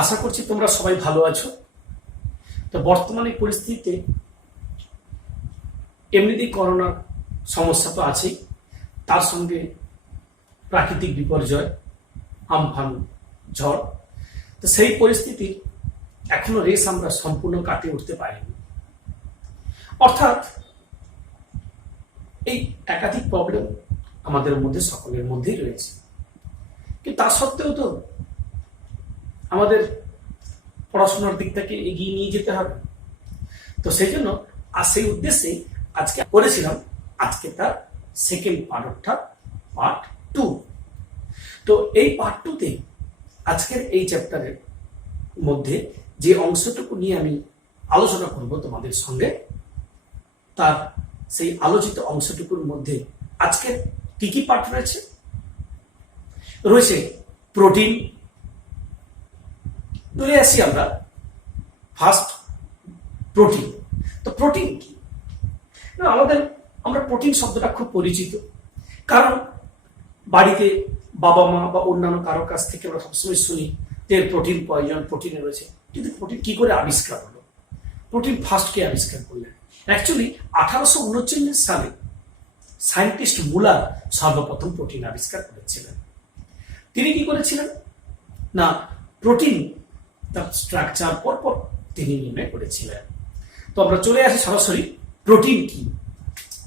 আশা করছি তোমরা সবাই ভালো আছো। তো বর্তমানে পরিস্থিতিতে এমনিতেই করোনার সমস্যা তো আছেই, তার সঙ্গে প্রাকৃতিক বিপর্যয়, আমফান, ঝড়। তো সেই পরিস্থিতির এখনো রেস আমরা সম্পূর্ণ কাটিয়ে উঠতে পারিনি। অর্থাৎ এই একাধিক প্রবলেম আমাদের মধ্যে সকলের মধ্যেই রয়েছে, কিন্তু তা সত্ত্বেও তো আমাদের পড়াশোনার দিকটাকে এগিয়ে নিয়ে যেতে হবে। তো সেই জন্য আর সেই উদ্দেশ্যে আজকে করেছিলাম আজকে তার সেকেন্ড পার্ট অর্থাৎ পার্ট 2। তো এই পার্ট 2তে আজকের এই চ্যাপ্টারের মধ্যে যে অংশটুকু নিয়ে আমি আলোচনা করব তোমাদের সঙ্গে, তার সেই আলোচিত অংশটুকুর মধ্যে আজকের কি কি পার্ট রয়েছে প্রোটিন। চলে আসি আমরা ফার্স্ট প্রোটিন। তো প্রোটিন কি? আমরা প্রোটিন শব্দটা খুব পরিচিত, কারণ বাড়িতে বাবা মা বা অন্যান্য কারো কাছ থেকে আমরা সবসময় শুনি যে প্রোটিন প্রয়োজন, প্রোটিনে রয়েছে। কিন্তু প্রোটিন কি করে আবিষ্কার হলো? প্রোটিন ফার্স্ট কে আবিষ্কার করলেন? অ্যাকচুয়ালি 1839 সালে সায়েন্টিস্ট মুলার সর্বপ্রথম প্রোটিন আবিষ্কার করেছিলেন। তিনি কি করেছিলেন না, প্রোটিন তার স্ট্রাকচার পরপর তিনি নির্ণয় করেছিলেন। তো আমরা চলে আসি সরাসরি প্রোটিন কি,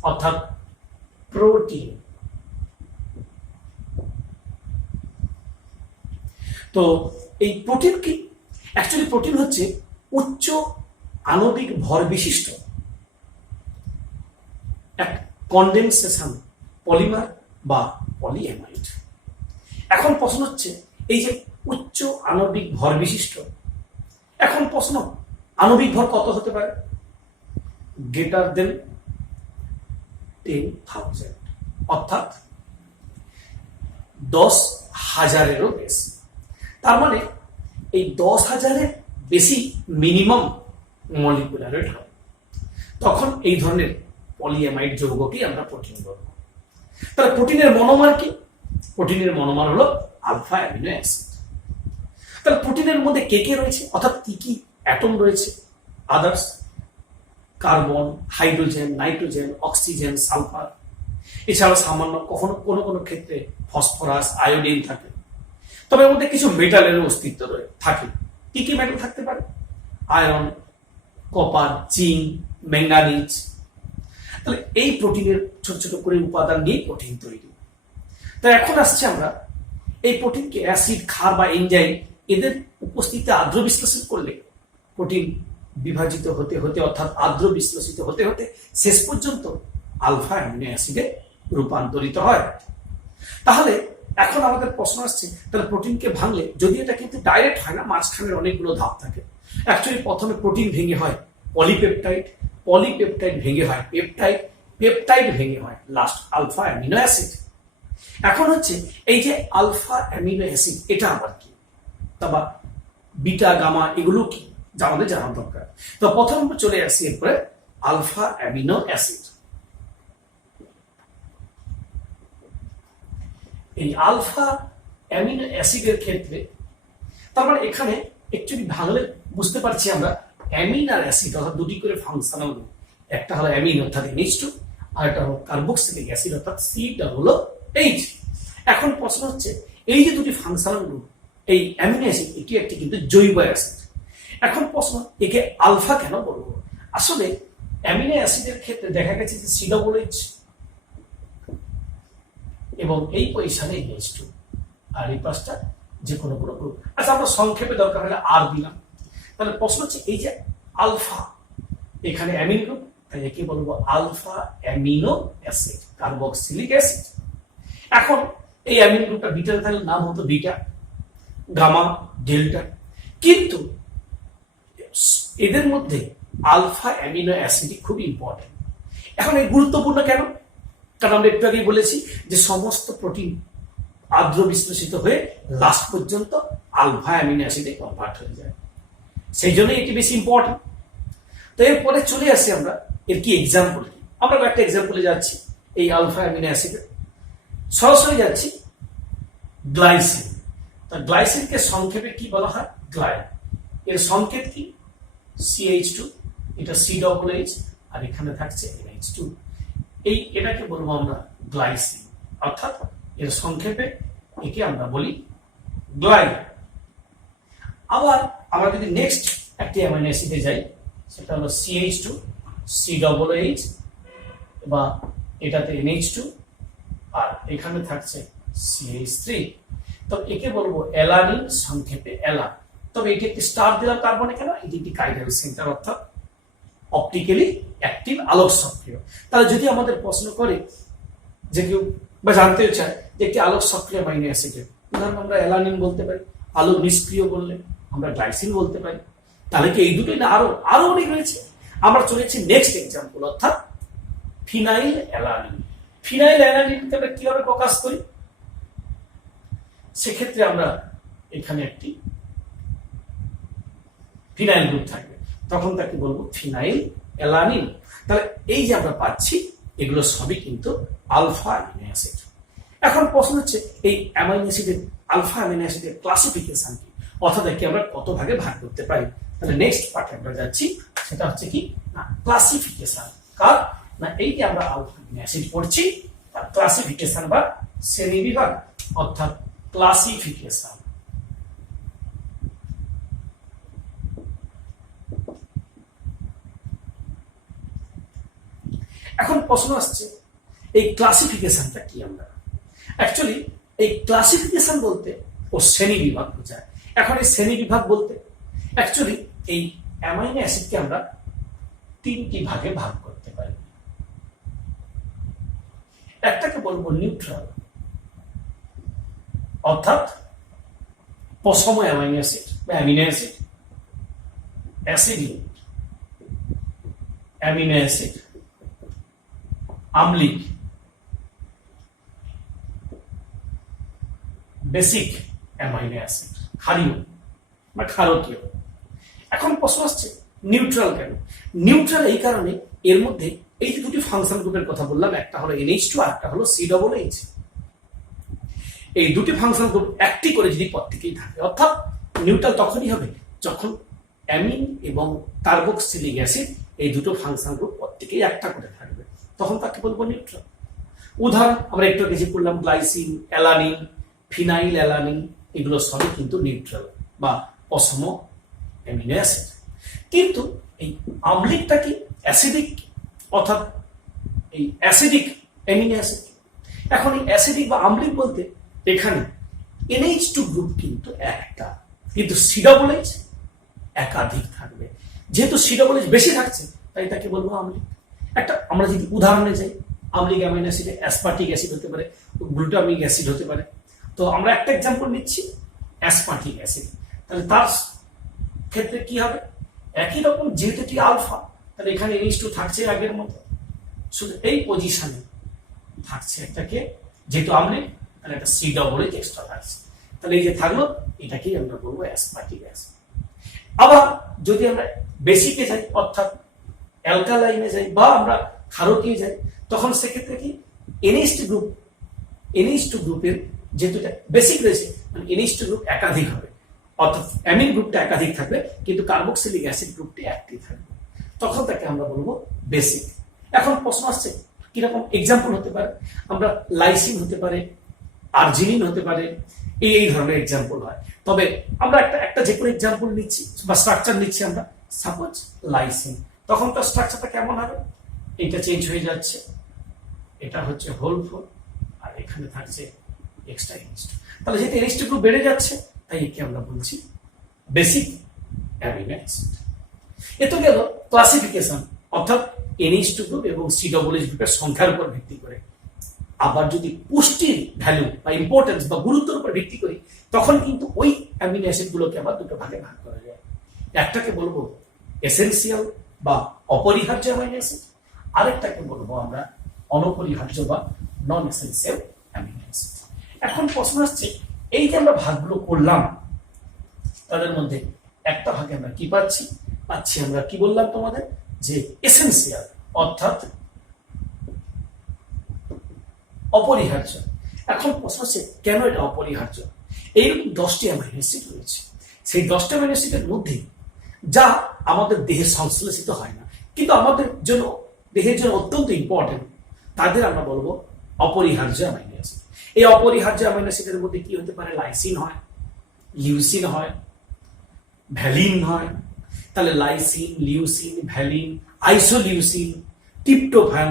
অর্থাৎ প্রোটিন। তো এই প্রোটিন কি? অ্যাকচুয়ালি প্রোটিন হচ্ছে উচ্চ আণবিক ভর বিশিষ্ট এক কনডেনসেশন পলিমার বা পলিঅ্যামাইড। এখন প্রশ্ন হচ্ছে, এই যে উচ্চ আণবিক ভর বিশিষ্ট, এখন প্রশ্ন আণবিক ভর কত হতে পারে? গ্রেটার দেন 10,000, অর্থাৎ 10,000-এরও বেশি। তার মানে এই 10,000-এর বেশি মিনিমাম মলিকুলার ওয়েট হয়, তখন এই ধরনের পলিঅ্যামাইড যৌগকেই আমরা প্রোটিন বলবো। তাহলে প্রোটিনের মনোমার কি? প্রোটিনের মনোমার হলো আলফা অ্যামিনো অ্যাসিড। তাহলে প্রোটিনের মধ্যে কে কে রয়েছে, অর্থাৎ কি কি অ্যাটম রয়েছে? Others carbon, hydrogen, nitrogen, oxygen, sulphur. এছাড়া সামান্য কখনো কোনো কোনো ক্ষেত্রে ফসফরাস, আয়োডিন থাকে। তবে এর মধ্যে কিছু মেটালের অস্তিত্ব থাকে। কি কি মেটাল থাকতে পারে? Iron, copper, zinc, manganese. তাহলে এই প্রোটিনের ছোট ছোট করে উপাদান নিয়ে প্রোটিন তৈরি। তো এখন আসছে আমরা এই প্রোটিনকে অ্যাসিড, ক্ষার বা এনজাইম এদের উপস্থিতিতে আর্দ্র বিশ্লেষণ করলে প্রোটিন বিভাজিত হতে হতে অর্থাৎ আর্দ্র বিশ্লেষিত হতে হতে শেষ পর্যন্ত আলফা অ্যামিনো অ্যাসিডে রূপান্তরিত হয়। তাহলে এখন আমাদের প্রশ্ন আসছে, তাহলে প্রোটিনকে ভাঙলে, যদি এটা কিন্তু ডাইরেক্ট হয় না, মাঝখানের অনেকগুলো ধাপ থাকে। অ্যাকচুয়ালি প্রথমে প্রোটিন ভেঙে হয় পলিপেপটাইড, পলিপেপটাইড ভেঙে হয় পেপটাইড, পেপটাইড ভেঙে হয় লাস্ট আলফা অ্যামিনো অ্যাসিড। এখন হচ্ছে এই যে আলফা অ্যামিনো অ্যাসিড, এটা আবার কি? তা বা বিটা, গামা, এগুলো কি যা আমাদের জানার দরকার। তো প্রথম চলে আসি এরপরে আলফা অ্যামিনো অ্যাসিড। এই আলফা অ্যামিনো অ্যাসিডের ক্ষেত্রে তার মানে এখানে অ্যাকচুয়ালি ভাঙলে বুঝতে পারছি আমরা অ্যামিন আর অ্যাসিড অর্থাৎ দুটি করে ফাংশনাল গ্রুপ। একটা হলো অ্যামিন অর্থাৎ NH2, আর একটা হলো কার্বক্সিলিক অ্যাসিড অর্থাৎ COOH। এখন প্রশ্ন হচ্ছে, এই যে দুটি ফাংশনাল গ্রুপ, এই অ্যামিনো অ্যাসিড এটি একটি কিন্তু জৈব অ্যাসিড। এখন প্রশ্ন, একে আলফা কেন বলবো? আসলে অ্যামিনো অ্যাসিডের ক্ষেত্রে দেখা গেছে যে COOH এবং এই পজিশনে NH2, আর এই পাঁচটা যে কোনো কোনো গ্রুপ। আচ্ছা, আমরা সংক্ষেপে দরকার হলে আর দিলাম। তাহলে প্রশ্ন হচ্ছে, এই যে আলফা, এখানে অ্যামিন গ্রুপ, তাই একে বলবো alpha amino acid, carboxylic acid. এখন এই অ্যামিন গ্রুপটা বিটা থাকলে নাম হতো বিটা, গামা, ডেল্টা। কিন্তু এদের মধ্যে আলফা অ্যামিনো অ্যাসিড খুব ইম্পর্টেন্ট। এখন এই গুরুত্বপূর্ণ কেন? কারণ আমরা একটু আগেই বলেছি যে সমস্ত প্রোটিন আর্দ্র বিশ্লেষিত হয়ে লাস্ট পর্যন্ত আলফা অ্যামিনো অ্যাসিডে কনভার্ট হয়ে যায়, সেই জন্য এটি বেশি ইম্পর্টেন্ট। তো এরপরে চলে আসি আমরা এর কি এক্সাম্পল কি। আমরা একটা এক্সাম্পলে যাচ্ছি এই আলফা অ্যামিনো অ্যাসিডের, সরাসরি যাচ্ছি গ্লাইসিন। তা গ্লাইসিনকে সংক্ষেপে কি বলা হয়? গ্লাই, এর সংকেত কি CH2, এটা COOH, আর এখানে থাকছে NH2। এটাকে বলবো আমরা গ্লাইসিন, অর্থাৎ এর সংক্ষেপে একে আমরা বলি গ্লাই। আবার আমরা যদি নেক্সট একটি অ্যামাইনো অ্যাসিডে যাই, সেটা হলো CH2 COOH, বা এটাতে NH2 আর এখানে থাকছে CH3, তো একে বলবো অ্যালানিন, সংক্ষেপে অ্যালা। তবে এটি একটি স্টার দিলাম কার্বনে কেন, এটি একটি কাইরাল সেন্টার, অর্থাৎ অপটিক্যালি অ্যাক্টিভ, আলোক সক্রিয়। তাহলে যদি আমাদের প্রশ্ন করে যে কেউ বা জানতে চায় যে একটি আলোক সক্রিয় অ্যামাইনো অ্যাসিডের উদাহরণ আমরা অ্যালানিন বলতে পারি, আলোক নিষ্ক্রিয় বললে আমরা গ্লাইসিন বলতে পারি। তাহলে কি এই দুটোই না আরো অনেক রয়েছে? আমরা চলেছি নেক্সট এক্সাম্পল, অর্থাৎ ফিনাইল অ্যালানিন। ফিনাইল অ্যালানিনকে আমরা কিভাবে প্রকাশ করি? সেক্ষেত্রে আমরা এখানে একটি ফিনাইল গ্রুপ থাকবে, তখন তাকে বলবো ফিনাইল অ্যালানিন। তাহলে এই যে আমরা পাচ্ছি এগুলো সবই কিন্তু আলফা অ্যামিনো অ্যাসিড। এখন প্রশ্ন হচ্ছে এই অ্যামাইনো অ্যাসিডের, আলফা অ্যামিনো অ্যাসিডের ক্লাসিফিকেশন কি, অর্থাৎ একে আমরা কত ভাগে ভাগ করতে পারি। তাহলে নেক্সট পার্টে আমরা যাচ্ছি, সেটা হচ্ছে কি না ক্লাসিফিকেশন। কার না এই যে আমরা আলফা অ্যামিনো অ্যাসিড পড়ছি তার ক্লাসিফিকেশন বা শ্রেণী বিভাগ, অর্থাৎ ক্লাসিফিকেশন। এখন প্রশ্ন আসছে এই ক্লাসিফিকেশনটা কি? আমরা অ্যাকচুয়ালি এই ক্লাসিফিকেশন বলতে ও শ্রেণী বিভাগ বোঝায়। এখন এই শ্রেণী বিভাগ বলতে অ্যাকচুয়ালি এই অ্যামাইনো অ্যাসিডকে আমরা তিনটি ভাগে ভাগ করতে পারি। একটাকে বলবো নিউট্রাল, অর্থাৎ পশম অ্যামাইনো অ্যাসিড বা amino acid, acidic amino acid, আম্লিক, বেসিক অ্যামাইনো অ্যাসিড, ক্ষারীয় বা ক্ষারকীয়। এখন প্রশ্ন আসছে নিউট্রাল কেন? নিউট্রাল এই কারণে এর মধ্যে এই যে দুটি ফাংশন গ্রুপের কথা বললাম, একটা হলো NH2 আর একটা হলো COOH। এই দুটি ফাংশন গ্রুপ একটি করে যদি প্রত্যেকেই থাকে, অর্থাৎ নিউট্রাল তখনই হবে যখন অ্যামিন এবং কার্বক্সিলিক অ্যাসিড এই দুটো ফাংশন গ্রুপ প্রত্যেকেই একটা করে থাকবে, তখন তাকে বলবো নিউট্রাল। উদাহরণ আমরা একটু কিছু করলাম, গ্লাইসিন, অ্যালানিন, ফিনাইল অ্যালানিন, এগুলো সবই কিন্তু নিউট্রাল বা অসম অ্যামিনো অ্যাসিড। কিন্তু এই আম্লিকটা কি অ্যাসিডিক, অর্থাৎ এই অ্যাসিডিক অ্যামিনো অ্যাসিড। এখন এই অ্যাসিডিক বা আম্লিক বলতে এখানে NH2 গ্রুপ কিন্তু একটা, কিন্তু COOH একাধিক থাকবে। যেহেতু COOH বেশি থাকছে তাই তাকে বলবো আম্লিক। একটা আমরা যদি উদাহরণে যাই, আম্লিক অ্যামিনো অ্যাসিডে অ্যাসপার্টিক অ্যাসিড হতে পারে, গ্লুটামিক অ্যাসিড হতে পারে। তো আমরা একটা এক্সাম্পল নিচ্ছি অ্যাসপার্টিক অ্যাসিড। তাহলে তার ক্ষেত্রে কি হবে? একই রকম, যেহেতু এটি আলফা, তাহলে এখানে NH2 থাকছে আগের মতো, শুধু এই পজিশনে থাকছে একটাকে, যেহেতু আম্লিক তাহলে একটা COOH এক্সট্রা থাকছে। তাহলে এই যে থাকলো এটাকেই আমরা বলবো অ্যাসপার্টিক অ্যাসিড। আবার যদি আমরা বেসিকে যাই, অর্থাৎ অ্যালকালাইনে যাই বা আমরা ক্ষারকীয় যাই, তখন সেক্ষেত্রে কি NH2 গ্রুপের যেহেতু বেসিক রয়েছে, মানে NH2 গ্রুপ একাধিক হবে, অর্থাৎ অ্যামিন গ্রুপটা একাধিক থাকবে কিন্তু কার্বক্সিলিক অ্যাসিড গ্রুপটি একটি থাকবে, তখন তাকে আমরা বলবো বেসিক। এখন প্রশ্ন আসছে কিরকম এক্সাম্পল হতে পারে? আমরা লাইসিন হতে পারে, আর্জিনিন হতে পারে, এই ধরনের এক্সাম্পল হয়। তবে আমরা একটা যে কোনো এক্সাম্পল নিচ্ছি বা স্ট্রাকচার নিচ্ছি, আমরা সাপোজ লাইসিন, তখন তার স্ট্রাকচারটা কেমন হবে? এটা চেঞ্জ হয়ে যাচ্ছে, এটা হচ্ছে হোল 4 আর এখানে থাকছে এক্সট্রা NH2। তাহলে যেহেতু NH2 গ্রুপ বেড়ে যাচ্ছে তাই একে আমরা বলছি বেসিক অ্যামিনো অ্যাসিড। এ তো গেল ক্লাসিফিকেশন, অর্থাৎ NH2 গ্রুপ এবং COOH গ্রুপের সংখ্যার উপর ভিত্তি করে। আবার যদি পুষ্টির ভ্যালু বা ইম্পর্টেন্স বা গুরুত্বের উপর ভিত্তি করি, তখন কিন্তু ওই অ্যামিনো অ্যাসিড গুলোকে আবার দুটো ভাগে ভাগ করা যায়। একটাকে বলবো এসেনশিয়াল বা অপরিহার্য অ্যামিনো অ্যাসিড, আরেকটাকে বলবো আমরা অনপরিহার্য বা নন এসেনশিয়াল অ্যামিনো অ্যাসিড। এখন প্রশ্ন আসছে এই যে আমরা ভাগগুলো করলাম তাদের মধ্যে একটা ভাগে আমরা কি পাচ্ছি? আমরা কি বললাম তোমাদের যে এসেনশিয়াল, অর্থাৎ অপরিহার্য। এখন প্রশ্ন হচ্ছে কেন এটা অপরিহার্য? এইরকম 10টি অ্যামিনো অ্যাসিড রয়েছে, সেই 10টা অ্যামাইনো অ্যাসিডের মধ্যে যা আমাদের দেহে সংশ্লেষিত হয় না কিন্তু আমাদের জন্য দেহের জন্য অত্যন্ত ইম্পর্টেন্ট, তাদের আমরা বলবো অপরিহার্য অ্যামাইনো অ্যাসিড। এই অপরিহার্য অ্যামাইনো অ্যাসিডের মধ্যে কি হতে পারে? লাইসিন হয়, লিউসিন হয়, ভ্যালিন হয়। তাহলে lysine, leucine, valine, isoleucine, tryptophan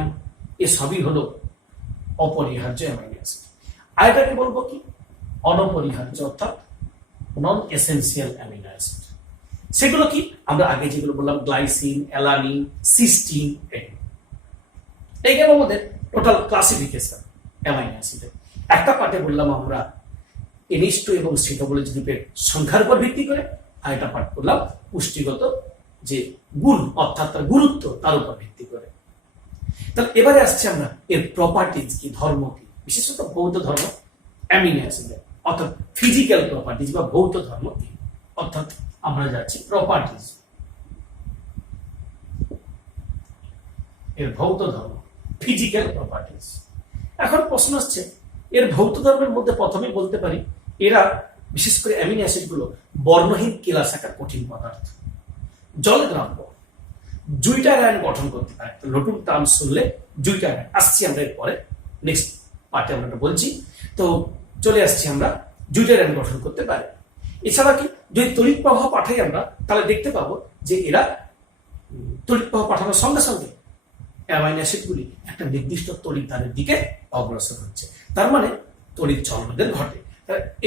এসবই হলো অপরিহার্য অ্যামাইনো অ্যাসিড। আর এটাকে বলবো কি? অনপরিহার্য, অর্থাৎ নন এসেনশিয়াল অ্যামিনো অ্যাসিড। সেগুলো কি? আমরা আগে যেগুলো বললাম, গ্লাইসিন, অ্যালানিন, সিস্টিন। এই গেল আমাদের টোটাল ক্লাসিফিকেশন অ্যামাইনো অ্যাসিডের। একটা পার্টে বললাম আমরা NH2 এবং সিটোবলেজ গ্রুপের সংখ্যার উপর ভিত্তি করে, আর একটা পার্ট করলাম পুষ্টিগত যে গুণ অর্থাৎ তার গুরুত্ব তার উপর ভিত্তি করে। তাহলে এবারে আসছে আমরা এর প্রপার্টিজ কি, ধর্ম কি, বিশেষত ভৌত ধর্ম অ্যামিনো অ্যাসিডের, অর্থাৎ ফিজিক্যাল প্রপার্টিজ বা ভৌত ধর্ম কি, অর্থাৎ আমরা যাচ্ছি প্রপার্টিজ এর ভৌত ধর্ম, ফিজিক্যাল প্রপার্টিজ। এখন প্রশ্ন আসছে এর ভৌত ধর্মের মধ্যে প্রথমেই বলতে পারি এরা বিশেষ করে অ্যামিনো অ্যাসিড গুলো বর্ণহীন কেলাসাকার কঠিন পদার্থ, জলে দ্রাব্য, জুইটার আয়ন গঠন করতে পারে। নতুন টার্ম শুনলে জুইটার আয়ন আসছি আমরা এরপরে, নেক্সট পার্টে আমরা বলছি। তো চলে আসছি আমরা জুইটার আয়ন গঠন করতে পারে। এছাড়া কি যদি তড়িৎ প্রবাহ পাঠাই আমরা, তাহলে দেখতে পাবো যে এরা তড়িৎ প্রবাহ পাঠানোর সঙ্গে সঙ্গে অ্যামাইনো অ্যাসিডগুলি একটা নির্দিষ্ট তড়িৎ ধারের দিকে অগ্রসর হচ্ছে, তার মানে তড়িৎ চলনদের ঘটে।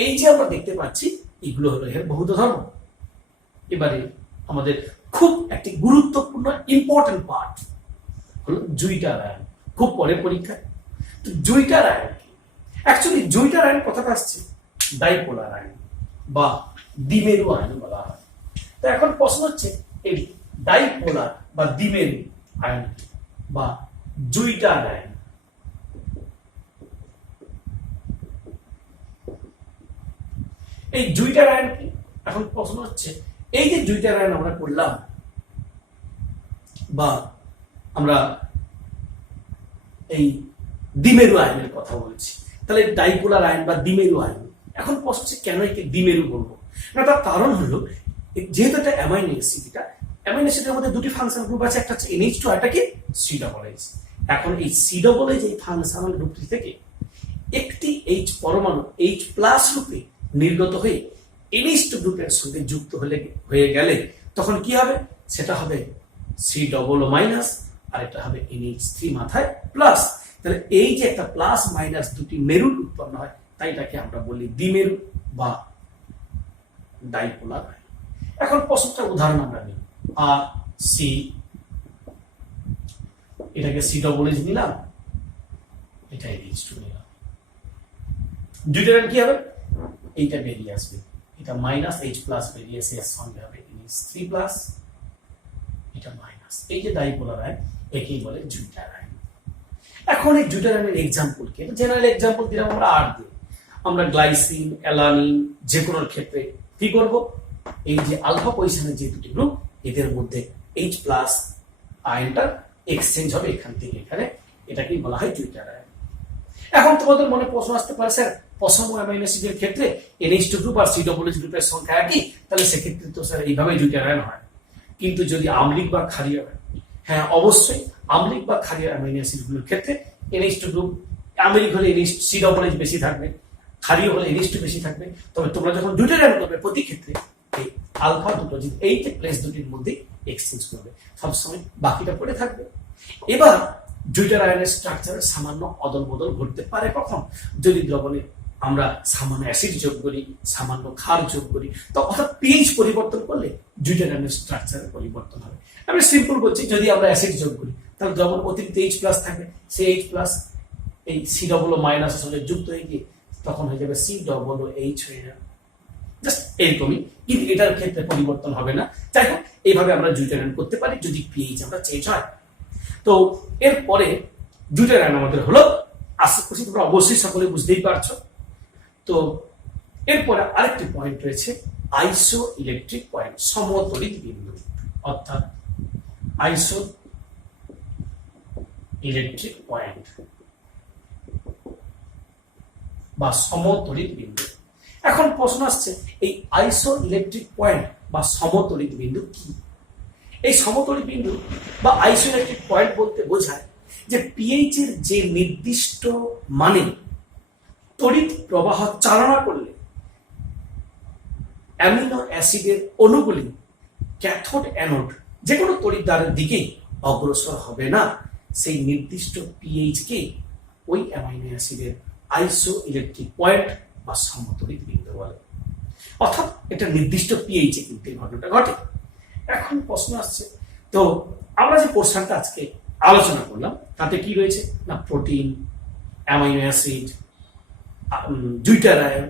এই যে আমরা দেখতে পাচ্ছি এগুলো হলো এর ভৌত ধর্ম। এবারে আমাদের খুব একটি গুরুত্বপূর্ণ ইম্পর্টেন্ট পার্ট হলো জুইটার আয়ন, খুব পরে পরীক্ষায়। তো জুইটার আয়ন কি? অ্যাকচুয়ালি জুইটার আয়ন কথাটা আসছে ডাইপোলার আয়ন বা দ্বিমেরু আয়ন বলা হয়। তো এখন প্রশ্ন হচ্ছে এই ডাইপোলার বা দ্বিমেরু আয়ন বা জুইটার আয়ন এই জুইটার আয়ন কি? এখন প্রশ্ন হচ্ছে এই যে জুইটার আয়ন আমরা করলাম বা আমরা এই দ্বিমেরু আয়নের কথা বলছি, তাহলে ডাইপোলার আয়ন বা দ্বিমেরু আয়ন। এখন প্রশ্ন হচ্ছে কেন একে দ্বিমেরু বলবো না? তার কারণ হলো যেহেতু একটা অ্যামাইনো অ্যাসিড, এটা অ্যামাইনো অ্যাসিডের মধ্যে দুটি ফাংশন গ্রুপ আছে, একটা হচ্ছে NH2 আর একটা কি C+H। এখন এই C+H এই ফাংশনাল গ্রুপটি থেকে একটি H পরমাণু H+ রূপে নির্গত হয়ে NH2 গ্রুপের সঙ্গে যুক্ত হয়ে গেলে তখন কি হবে? সেটা হবে C+O- আর এটা হবে NH3 মাথায় প্লাস। তাহলে এই যে একটা প্লাস মাইনাস দুটি মেরু উৎপন্ন হয়, তাই এটাকে আমরা বলি দ্বিমেরু বা ডাইপোলার আয়ন। এখন প্রশ্নটা উদাহরণ আমরা নিই, C, এটাকে C+H নিলাম, এটা NH2 নিলাম। দুইটার কি হবে? এইটা বেরিয়ে আসবে, এটা -H+ বেরিয়ে এসে এর সঙ্গে হবে NH3+, এটা মাইনাস। এই যে ডাইপোলার আয়ন একেই বলে জুইটার আয়ন। এখন এই জুইটার আয়নের এক্সাম্পল কি? জেনারেল এক্সাম্পল দিলাম আমরা আর দিয়ে। আমরা গ্লাইসিন, অ্যালানিন যে কোনো ক্ষেত্রে কি করব? এই যে আলফা পজিশনের যে দুটি গ্রুপ, এদের মধ্যে H+ আয়নটা এক্সচেঞ্জ হবে এখান থেকে এখানে, এটাকেই বলা হয় জুইটার আয়ন। এখন তোমাদের মনে প্রশ্ন আসতে পারে, স্যার পসম অ্যামাইনো অ্যাসিডের ক্ষেত্রে NH2 গ্রুপ আর C+H গ্রুপের সংখ্যা একই, তাহলে সেক্ষেত্রে তো স্যার এইভাবে জুইটার আয়ন হয়। কিন্তু যদি আম্লিক বা ক্ষারীয় হয়, হ্যাঁ অবশ্যই আম্লিক বা ক্ষারীয় অ্যামাইনো অ্যাসিডগুলোর ক্ষেত্রে NH2 গ্রুপ, আম্লিক হলে C+H বেশি থাকবে, ক্ষারীয় হলে NH2 বেশি থাকবে। তবে তোমরা যখন জুইটার আয়ন করবে প্রতি ক্ষেত্রে এই আলফা দুটো এই যে প্লেস দুটির মধ্যে এক্সচেঞ্জ করবে, সবসময় বাকিটা পড়ে থাকবে। এবার জুইটার আয়নের স্ট্রাকচারে সামান্য অদল বদল ঘটতে পারে কখন? যদি দ্রবণে আমরা সামান্য অ্যাসিড যোগ করি, সামান্য ক্ষার যোগ করি, তো অর্থাৎ pH পরিবর্তন করলে জুইটার আয়নের স্ট্রাকচারে পরিবর্তন হবে। আমি সিম্পল বলছি, যদি আমরা অ্যাসিড যোগ করি তাহলে দ্রবণ অতিরিক্ত H+ থাকবে, সেই H+ এই C+O- এর সঙ্গে যুক্ত হয়ে গিয়ে তখন হয়ে যাবে C+OH হয়ে যাবে। জাস্ট এরকমই, কিন্তু এটার ক্ষেত্রে পরিবর্তন হবে না। যাই হোক, এইভাবে আমরা জুইটার আয়ন করতে পারি যদি pH আমরা চেঞ্জ হয়। তো এরপরে জুইটার আয়ন আমাদের হলো, আশা করছি তোমরা অবশ্যই সকলে বুঝতেই পারছো। তো এরপরে আরেকটি পয়েন্ট রয়েছে আইসো ইলেকট্রিক পয়েন্ট, সমতড়িৎ বিন্দু, অর্থাৎ আইসো ইলেকট্রিক পয়েন্ট বা সমতড়িৎ বিন্দু। এখন প্রশ্ন আসছে এই আইসো ইলেকট্রিক পয়েন্ট বা সমতড়িৎ বিন্দু কি? এই সমতড়িৎ বিন্দু বা আইসো ইলেকট্রিক পয়েন্ট বলতে বোঝায় যে পিএইচ এর যে নির্দিষ্ট মানে তড়িৎ প্রবাহ চালনা করলে অ্যামিনো অ্যাসিডের অণুগুলি ক্যাথোড অ্যানোড যে কোনো তড়িৎদ্বারের দিকেই অগ্রসর হবে না, সেই নির্দিষ্ট পিএইচ কে ওই অ্যামাইনো অ্যাসিডের আইসো ইলেকট্রিক পয়েন্ট বা সমতড়িৎ বিন্দু বলে। অর্থাৎ এটা নির্দিষ্ট পিএইচ এ কিন্তু এই ঘটনাটা ঘটে। এখন প্রশ্ন আসছে, তো আমরা যে পোর্শনটা আজকে আলোচনা করলাম তাতে কি রয়েছে না প্রোটিন, অ্যামাইনো অ্যাসিড, জুইটার আয়ন,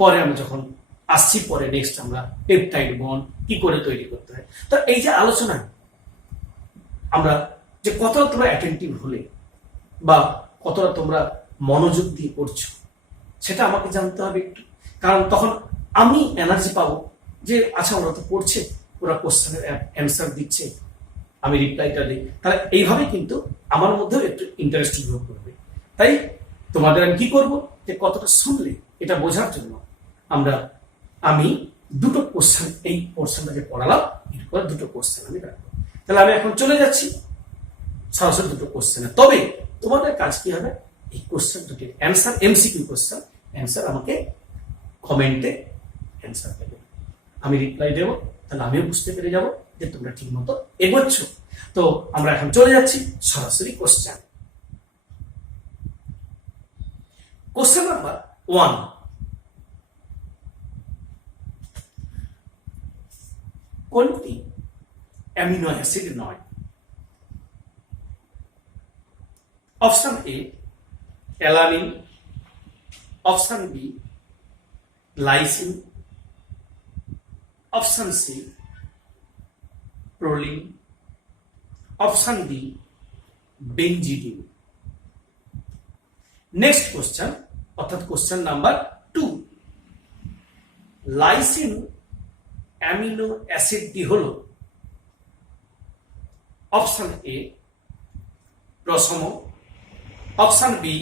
পরে আমরা যখন আসছি পরে নেক্সট আমরা পেপটাইড বন্ড কি করে তৈরি করতে হয়। তো এই যে আলোচনা আমরা যে কতটা তোমরা অ্যাটেন্টিভ হলে বা কতটা তোমরা মনোযোগ দিয়ে করছো সেটা আমাকে জানতে হবে একটু, কারণ তখন আমি এনার্জি পাবো যে আচ্ছা ওরা তো পড়ছে, ওরা কোশ্চেনের অ্যান্সার দিচ্ছে, আমি রিপ্লাইটা দিই, তাহলে এইভাবে কিন্তু আমার মধ্যেও একটু ইন্টারেস্ট গ্রো করবে। তাই তোমাদের আমি কি করবো যে কতটা শুনলে এটা বোঝার জন্য আমি দুটো কোশ্চেন এই পোর্শনটা যে পড়ালাম এরপর দুটো কোশ্চেন আমি রাখবো। তাহলে আমি এখন চলে যাচ্ছি সরাসরি দুটো কোশ্চেনে। তবে তোমাদের কাজ কি হবে, এই কোশ্চেন দুটির অ্যান্সার, এমসিকিউ কোশ্চেন অ্যান্সার আমাকে কমেন্টে অ্যান্সার দেবে, আমি রিপ্লাই দেবো, তাহলে আমিও বুঝতে পেরে যাব যে তোমরা ঠিক মতো এগোচ্ছ। তো আমরা এখন চলে যাচ্ছি সরাসরি কোশ্চেন। কোশ্চেন নাম্বার 1, কোনটি অ্যামিনো অ্যাসিড নয়? Option A alanine, option B lysine, option C proline, option D benzidine. Next question অর্থাৎ কোশ্চেন নাম্বার 2, লাইসিন অ্যামিনো অ্যাসিডটি হল অপশন এ প্রশম, অপশন বি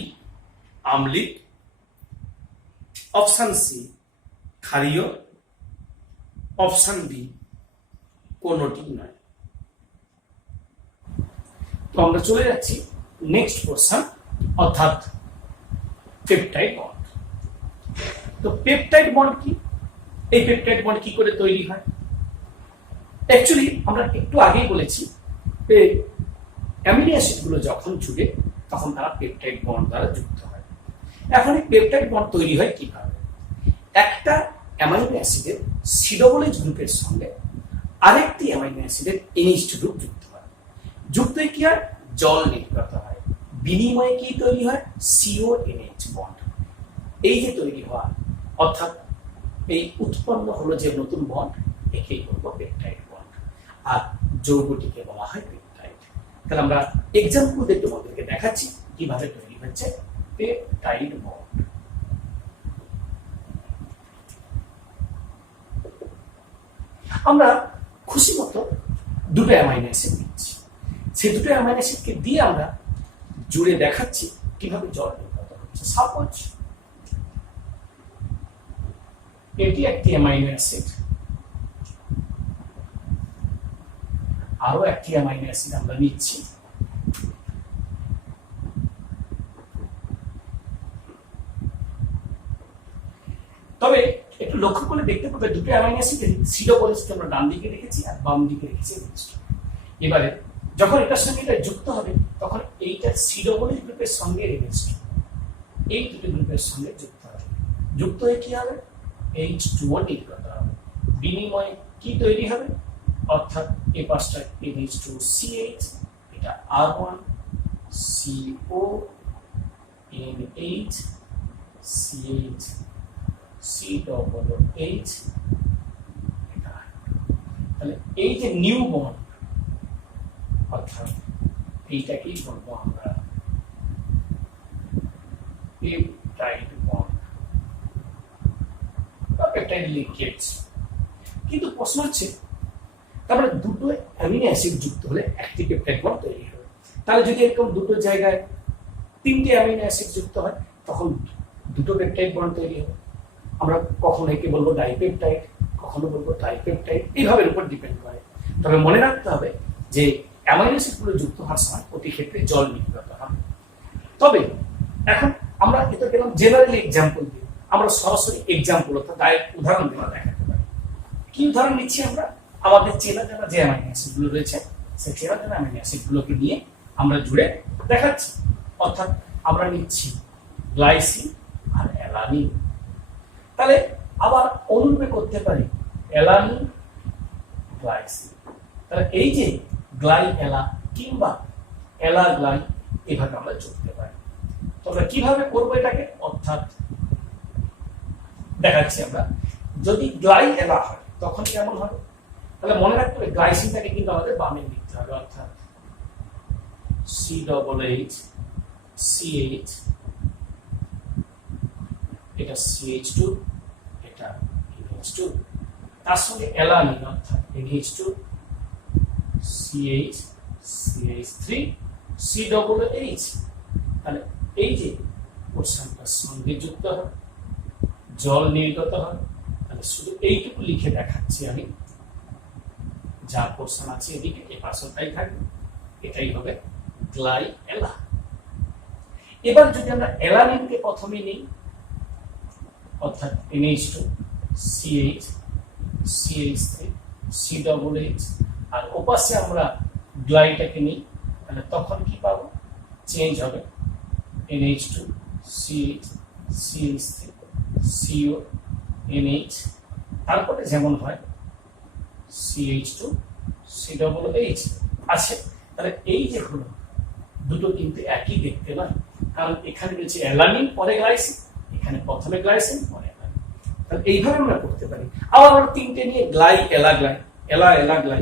আম্লিক, অপশন সি ক্ষারীয়, অপশন ডি কোনটি নয়। তো আমরা চলে যাচ্ছি নেক্সট কোশ্চেন অর্থাৎ পেপটাইড বন্ড। তো পেপটাইড বন্ড কি? এই পেপটাইড বন্ড কি করে তৈরি হয়? অ্যাকচুয়ালি আমরা একটু আগেই বলেছি যে অ্যামিনো অ্যাসিড গুলো যখন জুড়ে তখন তারা পেপটাইড বন্ড দ্বারা যুক্ত হয়। এখন এই পেপটাইড বন্ড তৈরি হয় কিভাবে? একটা অ্যামাইনো অ্যাসিডের সি ডবল এইচ গ্রুপের সঙ্গে আরেকটি অ্যামাইনো অ্যাসিডের এনএইচ2 গ্রুপ যুক্ত হয়। যুক্ত হয়ে কি হয়? জল নির্গত হয়, বিনিময়ে কি তৈরি হয়? CONH bond. এই যে তৈরি হওয়া অর্থাৎ এই উৎপন্ন হলো যে নতুন বন্ড, একেই বলবো পেপটাইড বন্ড, আর যৌগটিকে বলা হয় পেপটাইড। তাহলে আমরা এক্সাম্পল দিয়ে তোমাদেরকে দেখাচ্ছি কিভাবে তৈরি হচ্ছে পেপটাইড বন্ড। আমরা খুশি মতো দুটো অ্যামাইনো অ্যাসিড নিচ্ছি, সেই দুটো অ্যামাইনো অ্যাসিডকে দিয়ে আমরা জুড়ে দেখাচ্ছি কিভাবে জল নির্গত হচ্ছে। সাপোজ এটি একটি অ্যামাইনো অ্যাসিড, আরো একটি অ্যামাইনো অ্যাসিড আমরা নিচ্ছি, তবে একটু লক্ষ্য করে দেখতে পাবে দুটো অ্যামাইনো অ্যাসিডের সি ডবল এইচ আমরা ডান দিকে রেখেছি আর বাম দিকে রেখেছি। এবারে যখন এটার সঙ্গে এটা যুক্ত হবে তখন এইটা সি ডবল এইচ গ্রুপের সঙ্গে এনএইচ2 এই দুটো গ্রুপের সঙ্গে যুক্ত হবে। যুক্ত হয়ে কি হবে? H2O নির্গত হবে। বিনিময়ে কি তৈরি হবে? অর্থাৎ এই পাশটা NH2CH, এটা R1 CO NH CH COOH, তাহলে এই যে নিউ বন্ড অর্থাৎ এইটাকেই বলবো আমরা পেপটাইড বন্ড বা পেপটাইড লিঙ্কেজ। কিন্তু প্রশ্ন হচ্ছে তারপরে দুটো অ্যামিনো অ্যাসিড যুক্ত হলে একটি পেপটাইড বন্ড তৈরি হবে। তাহলে যদি এরকম দুটো জায়গায় তিনটে অ্যামিনো অ্যাসিড যুক্ত হয় তখন দুটো পেপটাইড বন্ড তৈরি হবে। আমরা কখনো একে বলবো ডাইপেপটাইড, কখনো বলবো ট্রাইপেপটাইড, এইভাবে উপর ডিপেন্ড করে। তবে মনে রাখতে হবে যে অ্যামাইনো অ্যাসিডগুলো যুক্ত হওয়ার সময় প্রতি ক্ষেত্রে জল নির্গত হবে। তবে এখন আমরা এটা গেলাম জেনারেলি এক্সাম্পল দিয়ে, আমরা সরাসরি এক্সাম্পল অর্থাৎ ডাইরেক্ট উদাহরণ দিয়ে দেখাতে পারি। কি উদাহরণ নিচ্ছি আমরা? আমাদের চেনা জানা যে অ্যামাইনো অ্যাসিডগুলো রয়েছে সেই চেনা জানা অ্যামাইনো অ্যাসিডগুলোকে নিয়ে আমরা জুড়ে দেখাচ্ছি। অর্থাৎ আমরা নিচ্ছি গ্লাইসিন আর অ্যালানিন। তাহলে আবার অনুরূপে করতে পারি অ্যালানিন গ্লাইসিন। তাহলে এই যে গ্লাই এলা কিংবা এলা গ্লাই এভাবে আমরা জুড়তে পারি। তবে কিভাবে করবো এটাকে? অর্থাৎ দেখাচ্ছি আমরা, যদি গ্লাই এলা হয় তখন কেমন হবে? তাহলে মনে রাখতে হবে গ্লাইসিনটাকে কিন্তু আমাদের বামে লিখতে হবে, অর্থাৎ COOH CH, এটা CH2, এটা NH2, তার সঙ্গে অ্যালানিন অর্থাৎ NH2 CH CH3 COOH। তাহলে এই যে পোর্শনটার সঙ্গে যুক্ত হয়, জল নির্গত হয়। তাহলে শুধু এইটুকু লিখে দেখাচ্ছি আমি, যা পোর্শন আছে এদিকে এই পাশটাই থাকবে, এটাই হবে গ্লাই এলা। এবার যদি আমরা অ্যালানিনকে প্রথমে নিই, অর্থাৎ NH2 CH CH3 COOH, আর ওপাশে আমরা গ্লাইটাকে নিই, তাহলে তখন কি পাবো? চেঞ্জ হবে NH2 CH CH3 CO NH, তারপরে যেমন হয় CH2 COOH আছে। তাহলে এই যে হলো দুটো কিন্তু একই দেখতে নয়, কারণ এখানে রয়েছে অ্যালানিন পরে গ্লাইসিন, এখানে প্রথমে গ্লাইসিন পরে অ্যালানিন। তাহলে এইভাবে আমরা করতে পারি। আবার আমরা তিনটে নিয়ে গ্লাই এলা গ্লাই, এলা এলা গ্লাই।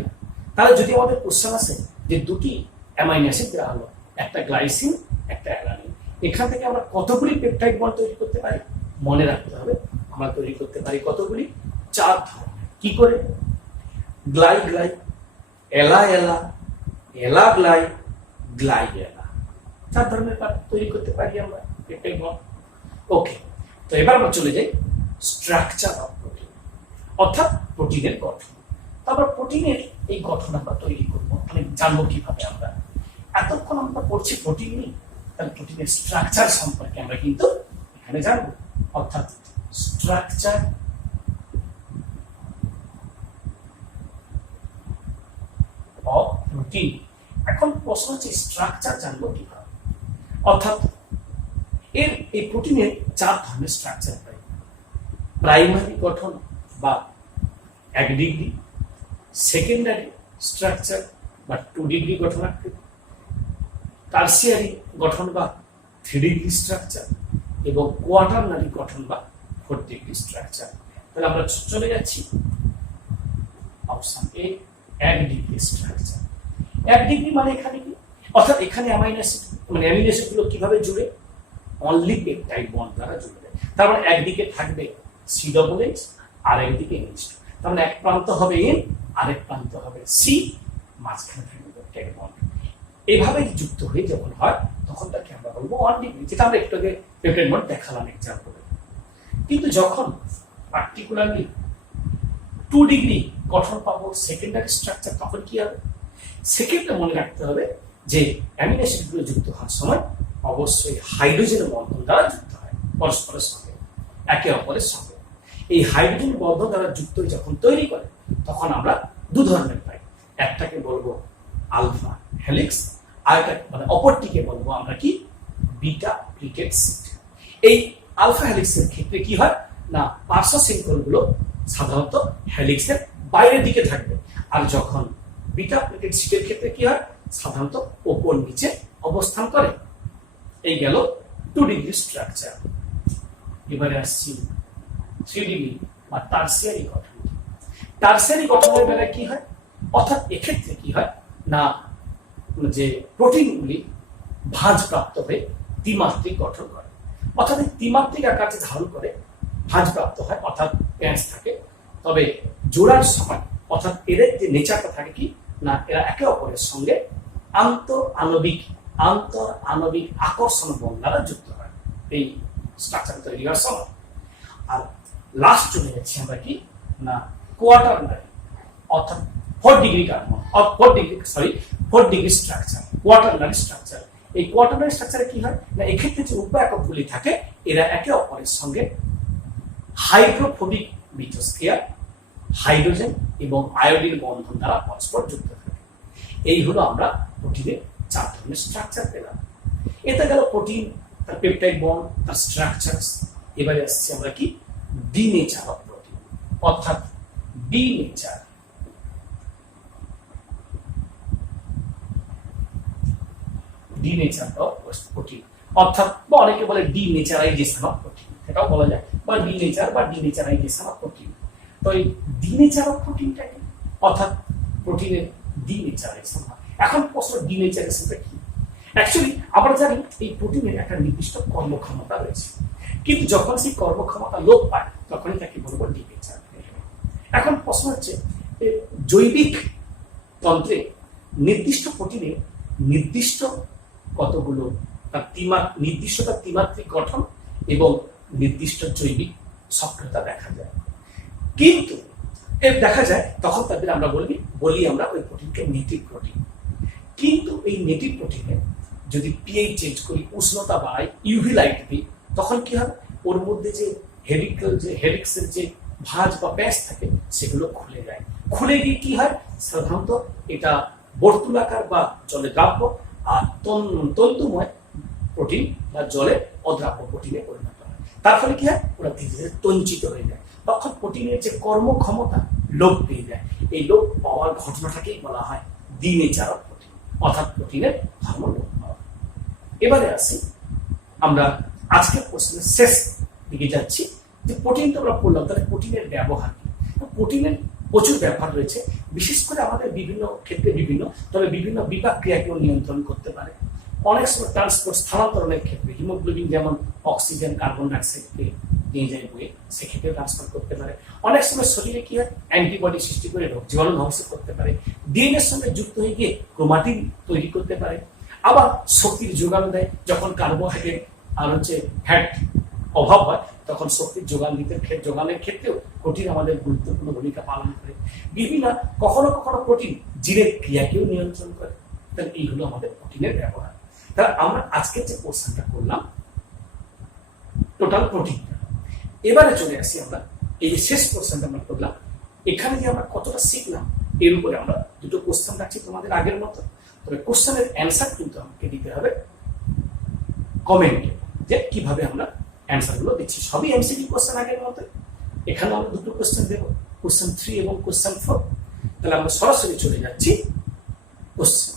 তাহলে যদি আমাদের কোশ্চেন আসে যে দুটি অ্যামাইনো অ্যাসিড দেওয়া হলো, একটা গ্লাইসিন একটা অ্যালানিন, এখান থেকে আমরা কতগুলি পেপটাইড বন্ড তৈরি করতে পারি? মনে রাখতে হবে আমরা তৈরি করতে পারি কতগুলি? 4 ধরনের। কি করে? গ্লাই গ্লাই, এলা এলা, এলা গ্লাই, গ্লাই এলা, 4 ধরনের তৈরি করতে পারি আমরা পেপটাইড বন্ড। ওকে, তো এবার আমরা চলে যাই স্ট্রাকচার অফ প্রোটিন, অর্থাৎ প্রোটিনের গঠন। তারপর প্রোটিনের এই গঠন আমরা তৈরি করবো, মানে জানবো কিভাবে আমরা। এতক্ষণ আমরা পড়ছি প্রোটিন নিয়ে, তাহলে প্রোটিনের স্ট্রাকচার সম্পর্কে আমরা কিন্তু এখানে জানবো, অর্থাৎ স্ট্রাকচার অফ প্রোটিন। এখন প্রশ্ন হচ্ছে স্ট্রাকচার জানবো কিভাবে? অর্থাৎ এই প্রোটিনের 4 ধরনের স্ট্রাকচার পাই। প্রাইমারি গঠন বা 1 ডিগ্রি, সেকেন্ডারি স্ট্রাকচার বা 2 ডিগ্রি গঠন আকৃতি, টারসিয়ারি গঠন বা 3 ডিগ্রি স্ট্রাকচার, এবং কোয়াটারনারি গঠন বা 4 ডিগ্রি স্ট্রাকচার। তাহলে আমরা চলে যাচ্ছি option A, 1 degree structure. 1 degree মানে এখানে কি? অর্থাৎ এখানে অ্যামাইনো অ্যাসিড গুলো কিভাবে জুড়ে? অনলি পেপটাইড বন্ড দ্বারা জুড়বে। তার মানে একদিকে থাকবে COOH আর একদিকে NH2। তার মানে এক প্রান্ত হবে N, আরেক প্রান্ত হবে C, মাঝখানে থাকবে পেপটাইড বন্ড। এভাবে যুক্ত হয়ে যখন হয় তখন তাকে আমরা বলবো 1 ডিগ্রি, যেটা আমরা একটু আগে পেপটাইড বন্ড দেখালাম এক্সাম্পলে। কিন্তু যখন পার্টিকুলারলি 2 ডিগ্রি গঠন পাবো সেকেন্ডারি স্ট্রাকচার, তখন কি হবে? সেকেন্ডে মনে রাখতে হবে যে অ্যামিনো অ্যাসিডগুলো যুক্ত হওয়ার সময় অবশ্যই হাইড্রোজেনের বন্ধন দ্বারা যুক্ত হয় পরস্পরের সঙ্গে, একে অপরের সঙ্গে। এই হাইড্রোজেন বন্ধন দ্বারা যুক্ত যখন তৈরি করে তখন আমরা 2 ধরনের পাই। একটাকে বলবো আলফা হেলিক্স, আর একটা মানে অপরটিকে বলবো আমরা কি? Beta pleated sheet. এই আলফা হেলিক্সের ক্ষেত্রে কি হয় না, পার্শ্ব শৃঙ্খলগুলো সাধারণত হেলিক্সের বাইরের দিকে থাকবে, আর যখন বিটা প্লিটেড সিটের ক্ষেত্রে কি হয়, সাধারণত ওপর নিচে অবস্থান করে। এই গেল 2 ডিগ্রি স্ট্রাকচার। এবারে আসছি 3 ডিগ্রি বা টারসিয়ারি গঠন। টারসিয়ারি গঠনের বেলায় কি হয়? অর্থাৎ এক্ষেত্রে কি হয় না, যে প্রোটিনগুলি ভাঁজপ্রাপ্ত হয়ে দ্বিমাত্রিক গঠন করে, অর্থাৎ ত্রিমাত্রিক আকারে ধারণ করে ভাঁজপ্রাপ্ত হয়, অর্থাৎ প্যাঁচ থাকে। তবে জোড়ার সময় অর্থাৎ এদের যে নেচারটা থাকে কি না, এরা একে অপরের সঙ্গে আন্তর আণবিক আকর্ষণ বল দ্বারা যুক্ত হয়। এই স্ট্রাকচার তৈরি হওয়ার সময়। আর লাস্ট চলে যাচ্ছি আমরা কি না কোয়াটারনারি, অর্থাৎ 4 degree carbon, 4 degree structure, quaternary structure. এই কোয়াটারনারি স্ট্রাকচারে কি হয় না, এক্ষেত্রে যে উপ এককগুলি থাকে এরা একে অপরের সঙ্গে হাইড্রোফোবিক মিথস্ক্রিয়া, হাইড্রোজেন এবং আয়োডিন বন্ধন দ্বারা পরস্পর যুক্ত থাকে। এই হলো আমরা প্রোটিনের 4 ধরনের স্ট্রাকচার পেলাম। এটা গেল প্রোটিন, তার পেপটাইড বন্ড, তার স্ট্রাকচারস। এবারে আসছি আমরা কি ডি নেচার অফ প্রোটিন, অর্থাৎ D nature. D nature of protein, অর্থাৎ বা অনেকে বলে ডি নেচারাইজেশন অফ প্রোটিন, সেটাও বলা যায়, বা ডি নেচার বা ডি নেচারাইজেশন অফ প্রোটিন। তো এই ডি নেচার অফ প্রোটিনটা কি, অর্থাৎ প্রোটিনের ডি নেচারাইজেশন হয়। এখন প্রশ্ন ডি নেচারাইজেশনটা কি? অ্যাকচুয়ালি আমরা জানি এই প্রোটিনের একটা নির্দিষ্ট কর্মক্ষমতা রয়েছে, কিন্তু যখন সেই কর্মক্ষমতা লোপ পায় তখনই তাকে বলবো ডি নেচার। এখন প্রশ্ন হচ্ছে জৈবিক তন্ত্রে নির্দিষ্ট প্রোটিনে নির্দিষ্ট কতগুলো তার ত্রিমাত্রিক গঠন এবং নির্দিষ্ট জৈবিক সক্রিয়তা দেখা যায়, কিন্তু দেখা যায় তখন তাদের আমরা বলি আমরা ওই প্রোটিনকে নেটিভ প্রোটিন। কিন্তু এই নেটিভ প্রোটিনে যদি পিএইচ চেঞ্জ করি, উষ্ণতা বাড়াই, ইউভি লাইট দিই, তখন কি হবে, ওর মধ্যে যে হেলিক্সের যে ভাঁজ বা প্যাচ থাকে সেগুলো খুলে যায়। খুলে গিয়ে কি হয়, সাধারণত এটা বর্তুলাকার বা জলে দ্রাব্য আর তন্তুময় প্রোটিন বা জলে অদ্রাব্য প্রোটিনে পরিণত হয়। তার ফলে কি হয়, ওরা ধীরে ধীরে তঞ্চিত হয়ে যায়, তখন প্রোটিনের যে কর্মক্ষমতা লোপ পেয়ে যায়। এই লোপ পাওয়ার ঘটনাটাকেই বলা হয় ডি নেচার অফ প্রোটিন, অর্থাৎ প্রোটিনের ধর্ম লোপ পাওয়া। এবারে আসি আমরা আজকের প্রশ্নের শেষ দিকে যাচ্ছি, যে প্রোটিন তো আমরা পড়লাম, তাহলে প্রোটিনের ব্যবহার কি? প্রোটিনের প্রচুর ব্যবহার রয়েছে, বিশেষ করে আমাদের বিভিন্ন ক্ষেত্রে বিভিন্ন, তবে বিভিন্ন বিপাক ক্রিয়াকেও নিয়ন্ত্রণ করতে পারে। অনেক সময় ট্রান্সপোর্ট স্থানান্তরণের ক্ষেত্রে হিমোগ্লোবিন যেমন অক্সিজেন কার্বন ডাইঅক্সাইডকে নিয়ে যায় বয়ে, সেক্ষেত্রে ট্রান্সফার করতে পারে। অনেক সময় শরীরে কি হয়, অ্যান্টিবডি সৃষ্টি করে রোগ জীবাণু ধ্বংস করতে পারে। ডিএনএর সঙ্গে যুক্ত হয়ে গিয়ে ক্রোমাটিন তৈরি করতে পারে। আবার শক্তির যোগান দেয়, যখন কার্বোহাইড্রেট আর ফ্যাট অভাব হয় তখন শক্তির যোগানের ক্ষেত্রেও প্রোটিন আমাদের গুরুত্বপূর্ণ ভূমিকা পালন করে। বিভিন্ন কখনো কখনো প্রোটিন জিনের ক্রিয়াকেও নিয়ন্ত্রণ করে। তাহলে এই হলো আমাদের প্রোটিনের ব্যবহার। তাহলে আমরা আজকের যে কোশ্চেনটা করলাম টোটাল প্রোটিন, এবারে চলে আসি আমরা এই যে শেষ কোশ্চেনটা আমরা করলাম, এখানে যে আমরা কতটা শিখলাম এর উপরে আমরা দুটো কোশ্চেন রাখছি তোমাদের আগের মতো। তবে কোশ্চেনের অ্যান্সার কিন্তু আমাকে দিতে হবে কমেন্টে, যে কিভাবে আমরা অ্যান্সার গুলো দিচ্ছি। সবই এমসিকিউ কোশ্চেন আগের মতো। এখানে আমরা দুটো কোশ্চেন দেবো, কোশ্চেন 3 এবং কোশ্চেন 4। তাহলে আমরা সরাসরি চলে যাচ্ছি কোশ্চেন।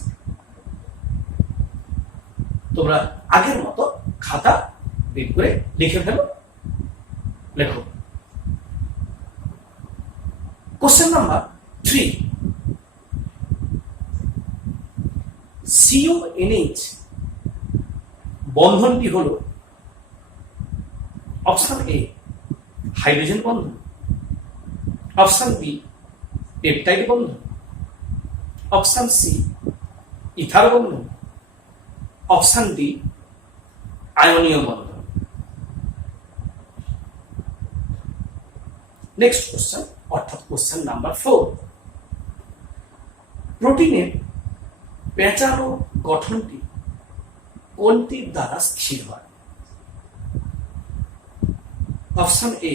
তোমরা আগের মতো খাতা বের করে লিখে ফেলো, লেখো। কোশ্চেন নাম্বার 3, CONH বন্ধনটি হলো অপশন এ হাইড্রোজেন বন্ধন, অপশন বি পেপটাইড বন্ধন, অপশন সি ইথার বন্ধন, অপশন ডি আয়নীয় বন্ধন। নেক্সট কোশ্চেন, অর্থাৎ কোশ্চেন নাম্বার 4, প্রোটিনের পেঁচানো গঠনটি কোনটির দ্বারা স্থির হয়? অপশন এ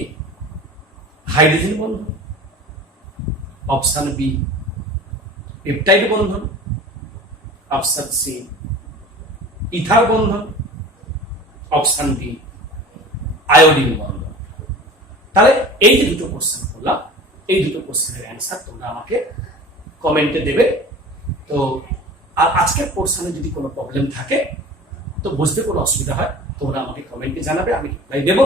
হাইড্রোজেন বন্ধন, অপশন বি পেপটাইড বন্ধন, অপশন সি ইথার বন্ধন, অপশন ডি আয়োডিন বন্ধন। তাহলে এই যে দুটো কোশ্চেন করলাম, এই দুটো কোশ্চেনের অ্যান্সার তোমরা আমাকে কমেন্টে দেবে। তো আর আজকের পোর্শনে যদি কোনো প্রবলেম থাকে, তো বুঝতে কোনো অসুবিধা হয়, তোমরা আমাকে কমেন্টে জানাবে, আমি রিপ্লাই দেবো।